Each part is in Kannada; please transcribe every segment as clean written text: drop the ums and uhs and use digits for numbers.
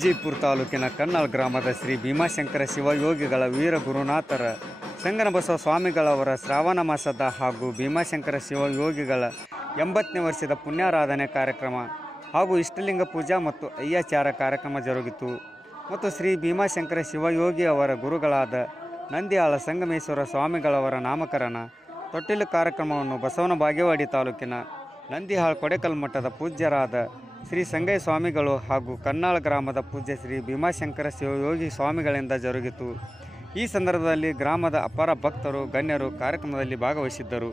ವಿಜಯಪುರ ತಾಲೂಕಿನ ಕನ್ನಾಳ ಗ್ರಾಮದ ಶ್ರೀ ಭೀಮಾಶಂಕರ ಶಿವಯೋಗಿಗಳ ವೀರ ಗುರುನಾಥರ ಸಂಗನಬಸವ ಸ್ವಾಮಿಗಳವರ ಶ್ರಾವಣ ಮಾಸದ ಹಾಗೂ ಭೀಮಾಶಂಕರ ಶಿವಯೋಗಿಗಳ 80ನೇ ವರ್ಷದ ಪುಣ್ಯಾರಾಧನೆ ಕಾರ್ಯಕ್ರಮ ಹಾಗೂ ಇಷ್ಟಲಿಂಗ ಪೂಜಾ ಮತ್ತು ಅಯ್ಯಾಚಾರ ಕಾರ್ಯಕ್ರಮ ಜರುಗಿತು. ಮತ್ತು ಶ್ರೀ ಭೀಮಾಶಂಕರ ಶಿವಯೋಗಿ ಅವರ ಗುರುಗಳಾದ ನಂದಿಯಾಳ ಸಂಗಮೇಶ್ವರ ಸ್ವಾಮಿಗಳವರ ನಾಮಕರಣ ತೊಟ್ಟಿಲು ಕಾರ್ಯಕ್ರಮವನ್ನು ಬಸವನ ಬಾಗೇವಾಡಿ ತಾಲೂಕಿನ ನಂದಿಹಾಳ್ ಕೊಡೆಕಲ್ ಮಠದ ಪೂಜ್ಯರಾದ ಶ್ರೀ ಸಂಗಯ್ಯ ಸ್ವಾಮಿಗಳು ಹಾಗೂ ಕನ್ನಾಳ ಗ್ರಾಮದ ಪೂಜ್ಯ ಶ್ರೀ ಭೀಮಾಶಂಕರ ಶಿವಯೋಗಿ ಸ್ವಾಮಿಗಳಿಂದ ಜರುಗಿತು. ಈ ಸಂದರ್ಭದಲ್ಲಿ ಗ್ರಾಮದ ಅಪಾರ ಭಕ್ತರು ಗಣ್ಯರು ಕಾರ್ಯಕ್ರಮದಲ್ಲಿ ಭಾಗವಹಿಸಿದ್ದರು.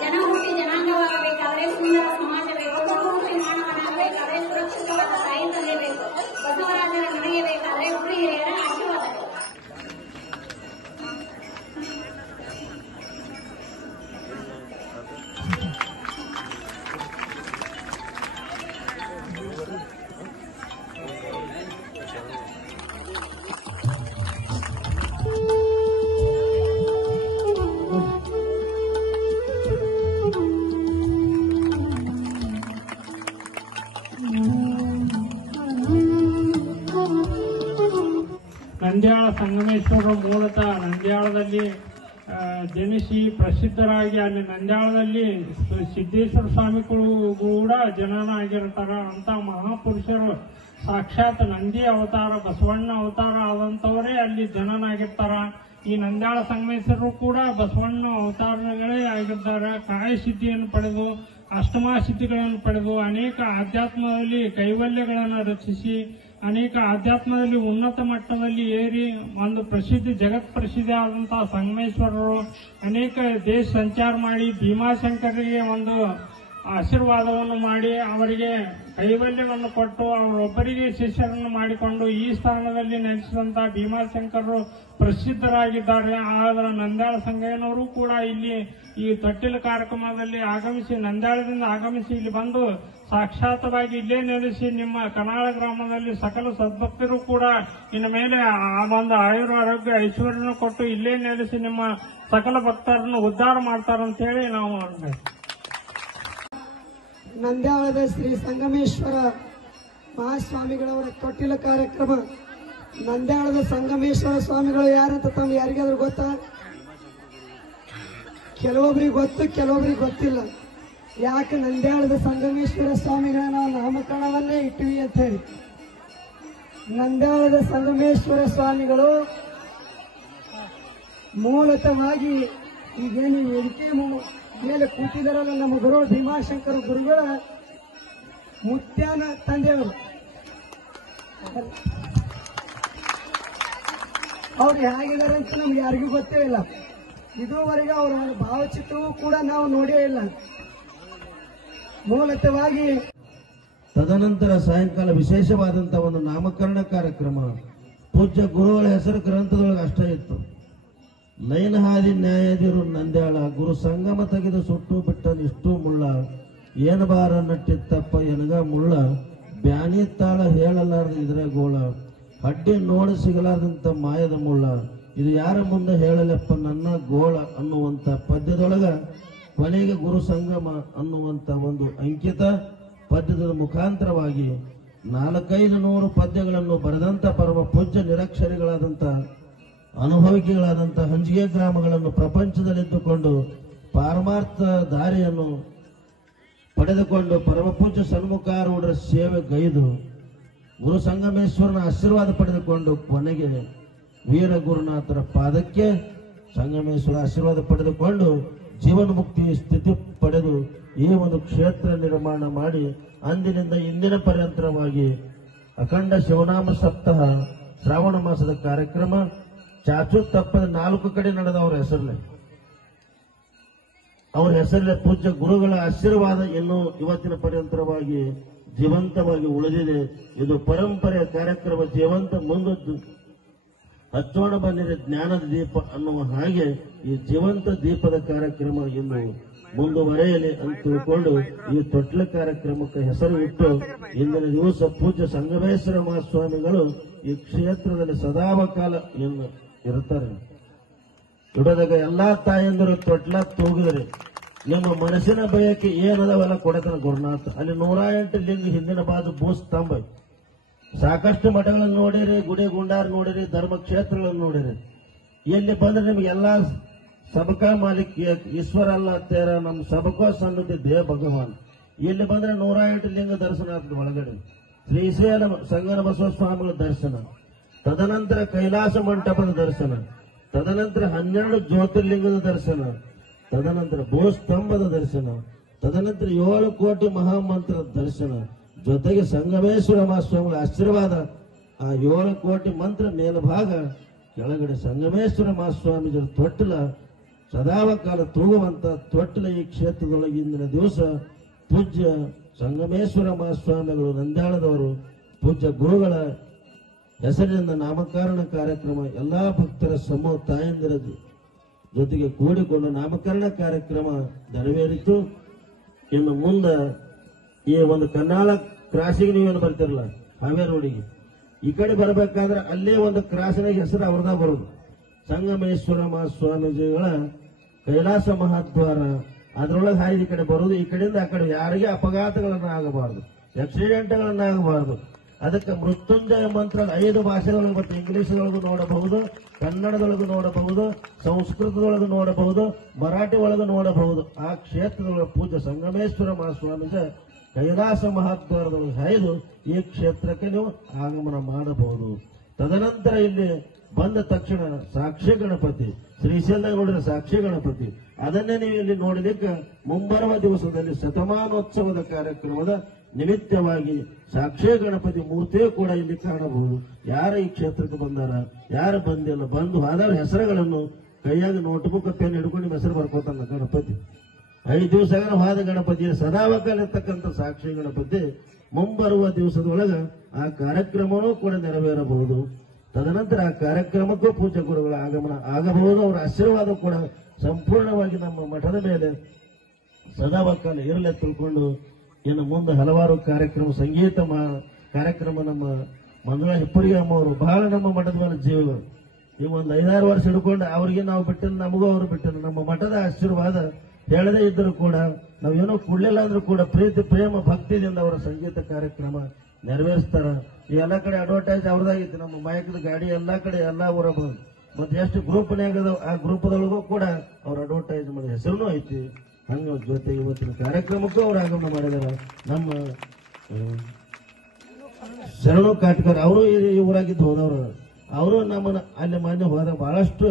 ಜನಹುಟ್ಟಿ ಜನಾಂಗವಾಗಬೇಕಾದರೆ ಸುಂದರ ಸಮಾಜ ಬೇಕು. ಬಹುಮುಖಿ ಮಾನವನಾಗಬೇಕಾದರೆ ಸುರಕ್ಷಿತವಾದ ತಾಯಿ ತಂದೆ ಬೇಕು. ಬಸವರಾಜರ ನಡೆಯಬೇಕಾದರೆ ಗುರು ಹಿರಿಯರ ಆಶೀರ್ವಾದ ಬೇಕು. ನಂದ್ಯಾಳ ಸಂಗಮೇಶ್ವರ ಮೂಲತಃ ನಂದ್ಯಾಳದಲ್ಲಿ ಜನಿಸಿ ಪ್ರಸಿದ್ಧರಾಗಿ ಅಲ್ಲಿ ನಂದ್ಯಾಳದಲ್ಲಿ ಸಿದ್ದೇಶ್ವರ ಸ್ವಾಮಿಗಳು ಕೂಡ ಜನನ ಆಗಿರ್ತಾರ. ಅಂತ ಮಹಾಪುರುಷರು ಸಾಕ್ಷಾತ್ ನಂದಿ ಅವತಾರ ಬಸವಣ್ಣ ಅವತಾರ ಆದಂಥವರೇ ಅಲ್ಲಿ ಜನನಾಗಿರ್ತಾರ. ಈ ನಂದ್ಯಾಳ ಸಂಗಮೇಶ್ವರರು ಕೂಡ ಬಸವಣ್ಣ ಅವತಾರಗಳೇ ಆಗಿದ್ದಾರೆ. ಕಾಯಸಿದ್ಧಿಯನ್ನು ಪಡೆದು ಅಷ್ಟಮಾ ಸಿದ್ಧಿಗಳನ್ನು ಪಡೆದು ಅನೇಕ ಆಧ್ಯಾತ್ಮದಲ್ಲಿ ಕೈವಲ್ಯಗಳನ್ನು ರಚಿಸಿ ಅನೇಕ ಆಧ್ಯಾತ್ಮದಲ್ಲಿ ಉನ್ನತ ಮಟ್ಟದಲ್ಲಿ ಏರಿ ಒಂದು ಜಗತ್ ಪ್ರಸಿದ್ಧಿ ಆದಂತಹ ಸಂಗಮೇಶ್ವರರು ಅನೇಕ ದೇಶ ಸಂಚಾರ ಮಾಡಿ ಭೀಮಾಶಂಕರಿಗೆ ಒಂದು ಆಶೀರ್ವಾದವನ್ನು ಮಾಡಿ ಅವರಿಗೆ ಕೈವಲ್ಯವನ್ನು ಕೊಟ್ಟು ಅವರೊಬ್ಬರಿಗೆ ಶಿಷ್ಯರನ್ನು ಮಾಡಿಕೊಂಡು ಈ ಸ್ಥಾನದಲ್ಲಿ ನೆಲೆಸಿದಂತಹ ಭೀಮಾಶಂಕರರು ಪ್ರಸಿದ್ಧರಾಗಿದ್ದಾರೆ. ಆದರೆ ನಂದ್ಯಾಳ ಸಂಗಯ್ಯನವರು ಕೂಡ ಇಲ್ಲಿ ಈ ತೊಟ್ಟಿಲ ಕಾರ್ಯಕ್ರಮದಲ್ಲಿ ಆಗಮಿಸಿ ನಂದ್ಯಾಳದಿಂದ ಆಗಮಿಸಿ ಇಲ್ಲಿ ಬಂದು ಸಾಕ್ಷಾತ್ವಾಗಿ ಇಲ್ಲೇ ನೆಲೆಸಿ ನಿಮ್ಮ ಕನಾಳ ಗ್ರಾಮದಲ್ಲಿ ಸಕಲ ಸದ್ಭಕ್ತರು ಕೂಡ ಇನ್ನು ಮೇಲೆ ಆ ಒಂದು ಆರೋಗ್ಯ ಐಶ್ವರ್ಯನ ಕೊಟ್ಟು ಇಲ್ಲೇ ನೆಲೆಸಿ ನಿಮ್ಮ ಸಕಲ ಭಕ್ತರನ್ನು ಉದ್ಧಾರ ಮಾಡ್ತಾರಂತ ಹೇಳಿ ನಾವು ನಂದ್ಯಾಳದ ಶ್ರೀ ಸಂಗಮೇಶ್ವರ ಮಹಾಸ್ವಾಮಿಗಳವರ ತೊಟ್ಟಿಲ ಕಾರ್ಯಕ್ರಮ. ನಂದ್ಯಾಳದ ಸಂಗಮೇಶ್ವರ ಸ್ವಾಮಿಗಳು ಯಾರಂತ ತಮ್ಗೆ ಯಾರಿಗಾದ್ರೂ ಗೊತ್ತಾ? ಕೆಲವೊಬ್ರಿಗೆ ಗೊತ್ತು, ಕೆಲವೊಬ್ರಿಗೆ ಗೊತ್ತಿಲ್ಲ. ಯಾಕೆ ನಂದ್ಯಾಳದ ಸಂಗಮೇಶ್ವರ ಸ್ವಾಮಿಗಳ ನಾವು ನಾಮಕರಣವನ್ನೇ ಇಟ್ಟಿವಿ ಅಂತ ಹೇಳಿ. ನಂದ್ಯಾಳದ ಸಂಗಮೇಶ್ವರ ಸ್ವಾಮಿಗಳು ಮೂಲತಃವಾಗಿ ಈಗೇನು ವೇದಿಕೆ ಮೇಲೆ ಕೂತಿದಾರಲ್ಲ ನಮ್ಮ ಗುರು ಭೀಮಾಶಂಕರ ಗುರುಗಳ ಮುತ್ಯಾನ ತಂದೆಯವರು. ಅವ್ರು ಹೇಗಿದ್ದಾರೆ ಅಂತ ನಮ್ಗೆ ಯಾರಿಗೂ ಗೊತ್ತೇ ಇಲ್ಲ. ಇದುವರೆಗೆ ಅವರ ಒಂದು ಭಾವಚಿತ್ರವೂ ಕೂಡ ನಾವು ನೋಡೇ ಇಲ್ಲ. ಮೂಲತಃವಾಗಿ ತದನಂತರ ಸಾಯಂಕಾಲ ವಿಶೇಷವಾದಂತಹ ಒಂದು ನಾಮಕರಣ ಕಾರ್ಯಕ್ರಮ ಪೂಜ್ಯ ಗುರುಗಳ ಹೆಸರು ಗ್ರಂಥದೊಳಗೆ ಅಷ್ಟೇ ಇತ್ತು. ನಯನಹಾದಿ ನ್ಯಾಯಾಧೀರು ನಂದ್ಯಾಳ ಗುರು ಸಂಗಮ ತೆಗೆದು ಸುಟ್ಟು ಬಿಟ್ಟನಿಷ್ಟು ಮುಳ್ಳ ಏನ ಬಾರ ನಟ್ಟಿತ್ತಪ್ಪ ಎನಗ ಮುಳ್ಳ ಬ್ಯಾನಿ ತಾಳ ಹೇಳಲಾರ್ದ ಇದರ ಗೋಳ ಹಡ್ಡಿ ನೋಡಿ ಸಿಗಲಾರ್ದಂತ ಮಾಯದ ಮುಳ್ಳ ಇದು ಯಾರ ಮುಂದೆ ಹೇಳಲಪ್ಪ ನನ್ನ ಗೋಳ ಅನ್ನುವಂತ ಪದ್ಯದೊಳಗ ಕೊನೆಗೆ ಗುರು ಸಂಗಮ ಅನ್ನುವಂತ ಒಂದು ಅಂಕಿತ ಪದ್ಯದ ಮುಖಾಂತರವಾಗಿ 400-500 ಪದ್ಯಗಳನ್ನು ಬರೆದಂತ ಪರಮ ಪೂಜ್ಯ ನಿರಕ್ಷರಿಗಳಾದಂತ ಅನುಭವಿಗಳಾದಂತಹ ಹಂಜಿಗೆ ಗ್ರಾಮಗಳನ್ನು ಪ್ರಪಂಚದಲ್ಲಿದ್ದುಕೊಂಡು ಪಾರಮಾರ್ಥ ದಾರಿಯನ್ನು ಪಡೆದುಕೊಂಡು ಪರಮಪೂಜ್ಯ ಸನ್ಮುಖಾರೂಢರ ಸೇವೆ ಗೈದು ಗುರು ಸಂಗಮೇಶ್ವರನ ಆಶೀರ್ವಾದ ಪಡೆದುಕೊಂಡು ಕೊನೆಗೆ ವೀರ ಗುರುನಾಥರ ಪಾದಕ್ಕೆ ಸಂಗಮೇಶ್ವರ ಆಶೀರ್ವಾದ ಪಡೆದುಕೊಂಡು ಜೀವನ ಮುಕ್ತಿ ಸ್ಥಿತಿ ಪಡೆದು ಈ ಒಂದು ಕ್ಷೇತ್ರ ನಿರ್ಮಾಣ ಮಾಡಿ ಅಂದಿನಿಂದ ಇಂದಿನ ಪರ್ಯಂತರವಾಗಿ ಅಖಂಡ ಶಿವನಾಮ ಸಪ್ತಾಹ ಶ್ರಾವಣ ಮಾಸದ ಕಾರ್ಯಕ್ರಮ ಚಾಚು ತಪ್ಪದ 4 ಕಡೆ ನಡೆದ ಅವರ ಹೆಸರಲ್ಲೇ ಪೂಜ್ಯ ಗುರುಗಳ ಆಶೀರ್ವಾದ ಇನ್ನೂ ಇವತ್ತಿನ ಪರ್ಯಂತರವಾಗಿ ಜೀವಂತವಾಗಿ ಉಳಿದಿದೆ. ಇದು ಪರಂಪರೆಯ ಕಾರ್ಯಕ್ರಮ ಜೀವಂತ ಮುಂದದ್ದು. ಹಚ್ಚೋಣ ಬನ್ನಿರಿ ಜ್ಞಾನದ ದೀಪ ಅನ್ನುವ ಹಾಗೆ ಈ ಜೀವಂತ ದೀಪದ ಕಾರ್ಯಕ್ರಮ ಇನ್ನು ಮುಂದುವರೆಯಲಿ ಅಂತ ತಿಳ್ಕೊಂಡು ಈ ತೊಟ್ಲ ಕಾರ್ಯಕ್ರಮಕ್ಕೆ ಹೆಸರು ಇಟ್ಟು ಇಂದಿನ ದಿವಸ ಪೂಜ್ಯ ಸಂಗಮೇಶ್ವರ ಮಹಾಸ್ವಾಮಿಗಳು ಈ ಕ್ಷೇತ್ರದಲ್ಲಿ ಸದಾವಕಾಲ ಇರುತ್ತಾರೆ. ದುಡದಾಗ ಎಲ್ಲಾ ತಾಯಂದಿರು ತೊಟ್ಲ ತೂಗಿದ್ರಿ ನಿಮ್ಮ ಮನಸ್ಸಿನ ಬಯಕೆ ಏನದವೆಲ್ಲ ಕೊಡತನ ಗುರುನಾಥ. ಅಲ್ಲಿ 108 ಲಿಂಗ ಹಿಂದಿನ ಬಾಜು ಭೂಸ್ತಂಭ. ಸಾಕಷ್ಟು ಮಠಗಳನ್ನು ನೋಡಿರಿ, ಗುಡಿ ಗುಂಡಾರ್ ನೋಡಿರಿ, ಧರ್ಮಕ್ಷೇತ್ರಗಳನ್ನು ನೋಡಿರಿ. ಎಲ್ಲಿ ಬಂದ್ರೆ ನಿಮ್ಗೆಲ್ಲಾ ಸಬಕ ಮಾಲಿಕ್ ಈಶ್ವರ ಅಲ್ಲ ತೇರ ನಮ್ ಸಬಕೋ ಸನ್ನತಿ ದೇವ ಭಗವಾನ್. ಇಲ್ಲಿ ಬಂದ್ರೆ 108 ಲಿಂಗ ದರ್ಶನ ಆಗ್ತದೆ. ಒಳಗಡೆ ಶ್ರೀಶೈಲ ಸಂಗನ ಬಸವ ಸ್ವಾಮಿಗಳ ದರ್ಶನ, ತದನಂತರ ಕೈಲಾಸ ಮಂಟಪದ ದರ್ಶನ, ತದನಂತರ 12 ಜ್ಯೋತಿರ್ಲಿಂಗದ ದರ್ಶನ, ತದನಂತರ ಭೂಸ್ತಂಭದ ದರ್ಶನ, ತದನಂತರ 7 ಕೋಟಿ ಮಹಾಮಂತ್ರದ ದರ್ಶನ, ಜೊತೆಗೆ ಸಂಗಮೇಶ್ವರ ಮಹಾಸ್ವಾಮಿಗಳ ಆಶೀರ್ವಾದ. ಆ 7 ಕೋಟಿ ಮಂತ್ರ ಮೇಲ್ಭಾಗ, ಕೆಳಗಡೆ ಸಂಗಮೇಶ್ವರ ಮಹಾಸ್ವಾಮಿಗಳ ತೊಟ್ಟಿಲ ಸದಾವಕಾಲ ತೂಗುವಂತ ತೊಟ್ಟಿಲ ಈ ಕ್ಷೇತ್ರದೊಳಗೆ ಇಂದಿನ ದಿವಸ ಪೂಜ್ಯ ಸಂಗಮೇಶ್ವರ ಮಹಾಸ್ವಾಮಿಗಳು ನಂದ್ಯಾಳದವರು ಪೂಜ್ಯ ಗುರುಗಳ ಹೆಸರಿನಿಂದ ನಾಮಕರಣ ಕಾರ್ಯಕ್ರಮ ಎಲ್ಲಾ ಭಕ್ತರ ಸಮೂಹ ತಾಯಂದಿರ ಜೊತೆಗೆ ಕೂಡಿಕೊಂಡು ನಾಮಕರಣ ಕಾರ್ಯಕ್ರಮ ನೆರವೇರಿತು. ಇನ್ನು ಮುಂದೆ ಈ ಒಂದು ಕನ್ನಾಳ ಕ್ರಾಸಿಗೆ ನೀವೇನು ಬರ್ತಿರಲ್ಲ ಹಾವೇರಿ ರೋಡಿಗೆ, ಈ ಕಡೆ ಬರಬೇಕಾದ್ರೆ ಅಲ್ಲೇ ಒಂದು ಕ್ರಾಸಿನಾಗ ಹೆಸರು ಅವ್ರದ ಬರುದು ಸಂಗಮೇಶ್ವರ ಮಹಾಸ್ವಾಮೀಜಿಗಳ ಕೈಲಾಸ ಮಹಾದ್ವಾರ. ಅದರೊಳಗೆ ಹಾಯ್ದು ಈ ಕಡೆ ಬರುದು. ಈ ಕಡೆಯಿಂದ ಆ ಕಡೆ ಯಾರಿಗೆ ಅಪಘಾತಗಳನ್ನ ಆಗಬಾರದು, ಆಕ್ಸಿಡೆಂಟ್ಗಳನ್ನ ಆಗಬಾರದು. ಅದಕ್ಕೆ ಮೃತ್ಯುಂಜಯ ಮಂತ್ರ 5 ಭಾಷೆಗಳೊಳಗೆ ಮತ್ತು ಇಂಗ್ಲಿಷ್ದೊಳಗೂ ನೋಡಬಹುದು, ಕನ್ನಡದೊಳಗೂ ನೋಡಬಹುದು, ಸಂಸ್ಕೃತದೊಳಗೂ ನೋಡಬಹುದು, ಮರಾಠಿ ಒಳಗೂ ನೋಡಬಹುದು. ಆ ಕ್ಷೇತ್ರದೊಳಗೆ ಪೂಜ್ಯ ಸಂಗಮೇಶ್ವರ ಮಹಾಸ್ವಾಮೀಜ ಕೈಲಾಸ ಮಹಾದ್ವಾರದೊಳಗೆ ಹಾಯ್ದು ಈ ಕ್ಷೇತ್ರಕ್ಕೆ ನೀವು ಆಗಮನ ಮಾಡಬಹುದು. ತದನಂತರ ಇಲ್ಲಿ ಬಂದ ತಕ್ಷಣ ಸಾಕ್ಷಿ ಗಣಪತಿ, ಶ್ರೀಶೈಲದಾಗ ನೋಡಿದ್ರೆ ಸಾಕ್ಷಿ ಗಣಪತಿ, ಅದನ್ನೇ ನೀವು ಇಲ್ಲಿ ನೋಡಲಿಕ್ಕೆ ಮುಂಬರುವ ದಿವಸದಲ್ಲಿ ಶತಮಾನೋತ್ಸವದ ಕಾರ್ಯಕ್ರಮದ ನಿಮಿತ್ತವಾಗಿ ಸಾಕ್ಷಿ ಗಣಪತಿ ಮೂರ್ತಿಯೂ ಕೂಡ ಇಲ್ಲಿ ಕಾಣಬಹುದು. ಯಾರ ಈ ಕ್ಷೇತ್ರಕ್ಕೆ ಬಂದಾರ, ಯಾರು ಬಂದಿಲ್ಲ, ಬಂದು ಹೋದವ್ರ ಹೆಸರುಗಳನ್ನು ಕೈಯಾಗ ನೋಟ್ಬುಕ್ ಪೆನ್ ಹಿಡ್ಕೊಂಡು ನಿಮ್ಮ ಹೆಸರು ಬರ್ಕೋತಾನ ಗಣಪತಿ. 5 ದಿವಸ ಹೋದ ಗಣಪತಿ ಸದಾವಕಾಲ ಇರ್ತಕ್ಕಂಥ ಸಾಕ್ಷಿ ಗಣಪತಿ ಮುಂಬರುವ ದಿವಸದೊಳಗ ಆ ಕಾರ್ಯಕ್ರಮವೂ ಕೂಡ ನೆರವೇರಬಹುದು. ತದನಂತರ ಆ ಕಾರ್ಯಕ್ರಮಕ್ಕೂ ಪೂಜ್ಯ ಗುರುಗಳ ಆಗಮನ ಆಗಬಹುದು. ಅವರ ಆಶೀರ್ವಾದ ಕೂಡ ಸಂಪೂರ್ಣವಾಗಿ ನಮ್ಮ ಮಠದ ಮೇಲೆ ಸದಾವಕಾಲ ಇರಲಿ ತಿಳ್ಕೊಂಡು ಇನ್ನು ಮುಂದೆ ಹಲವಾರು ಕಾರ್ಯಕ್ರಮ, ಸಂಗೀತ ಕಾರ್ಯಕ್ರಮ ನಮ್ಮ ಮಂಜುಳಾ ಹಿಪ್ಪರಿಗೆ ಅಮ್ಮವರು ಬಹಳ ನಮ್ಮ ಮಠದ ಮೇಲೆ ಜೀವಗಳು. ಈ ಒಂದು 5-6 ವರ್ಷ ಹಿಡ್ಕೊಂಡು ಅವ್ರಿಗೆ ನಾವು ಬಿಟ್ಟಿಲ್ಲ, ನಮಗೂ ಅವರು ಬಿಟ್ಟಿಲ್ಲ. ನಮ್ಮ ಮಠದ ಆಶೀರ್ವಾದ ಹೇಳದೇ ಇದ್ದರೂ ಕೂಡ ನಾವೇನೋ ಕೊಡ್ಲಿಲ್ಲ ಅಂದ್ರೂ ಕೂಡ ಪ್ರೀತಿ ಪ್ರೇಮ ಭಕ್ತಿಯಿಂದ ಅವರ ಸಂಗೀತ ಕಾರ್ಯಕ್ರಮ ನೆರವೇರಿಸ್ತಾರ. ಈ ಎಲ್ಲ ಕಡೆ ಅಡ್ವರ್ಟೈಸ್ ಅವ್ರದಾಗಿತ್ತು, ನಮ್ಮ ಮೈಕದ ಗಾಡಿ ಎಲ್ಲಾ ಕಡೆ ಎಲ್ಲಾ ಊರ ಮತ್ತೆ ಎಷ್ಟು ಗ್ರೂಪ್ನಾಗ ಆ ಗ್ರೂಪ್ದೊಳಗೂ ಕೂಡ ಅವ್ರ ಅಡ್ವರ್ಟೈಸ್ ಮಾಡಿದ ಹೆಸರು ಐತಿ. ಹಂಗ ಜೊತೆಗೆ ಇವತ್ತಿನ ಕಾರ್ಯಕ್ರಮಕ್ಕೂ ಅವ್ರು ಆಗಮನ ಮಾಡಿದಾರ. ನಮ್ಮ ಶರಣು ಕಾಟ್ಕರ್ ಅವರು ಈ ಊರಾಗಿದ್ದು ಹೋದವರು, ಅವರು ನಮ್ಮನ್ನ ಅಲ್ಲಿ ಮಾನ್ಯ ಹೋದಾಗ ಬಹಳಷ್ಟು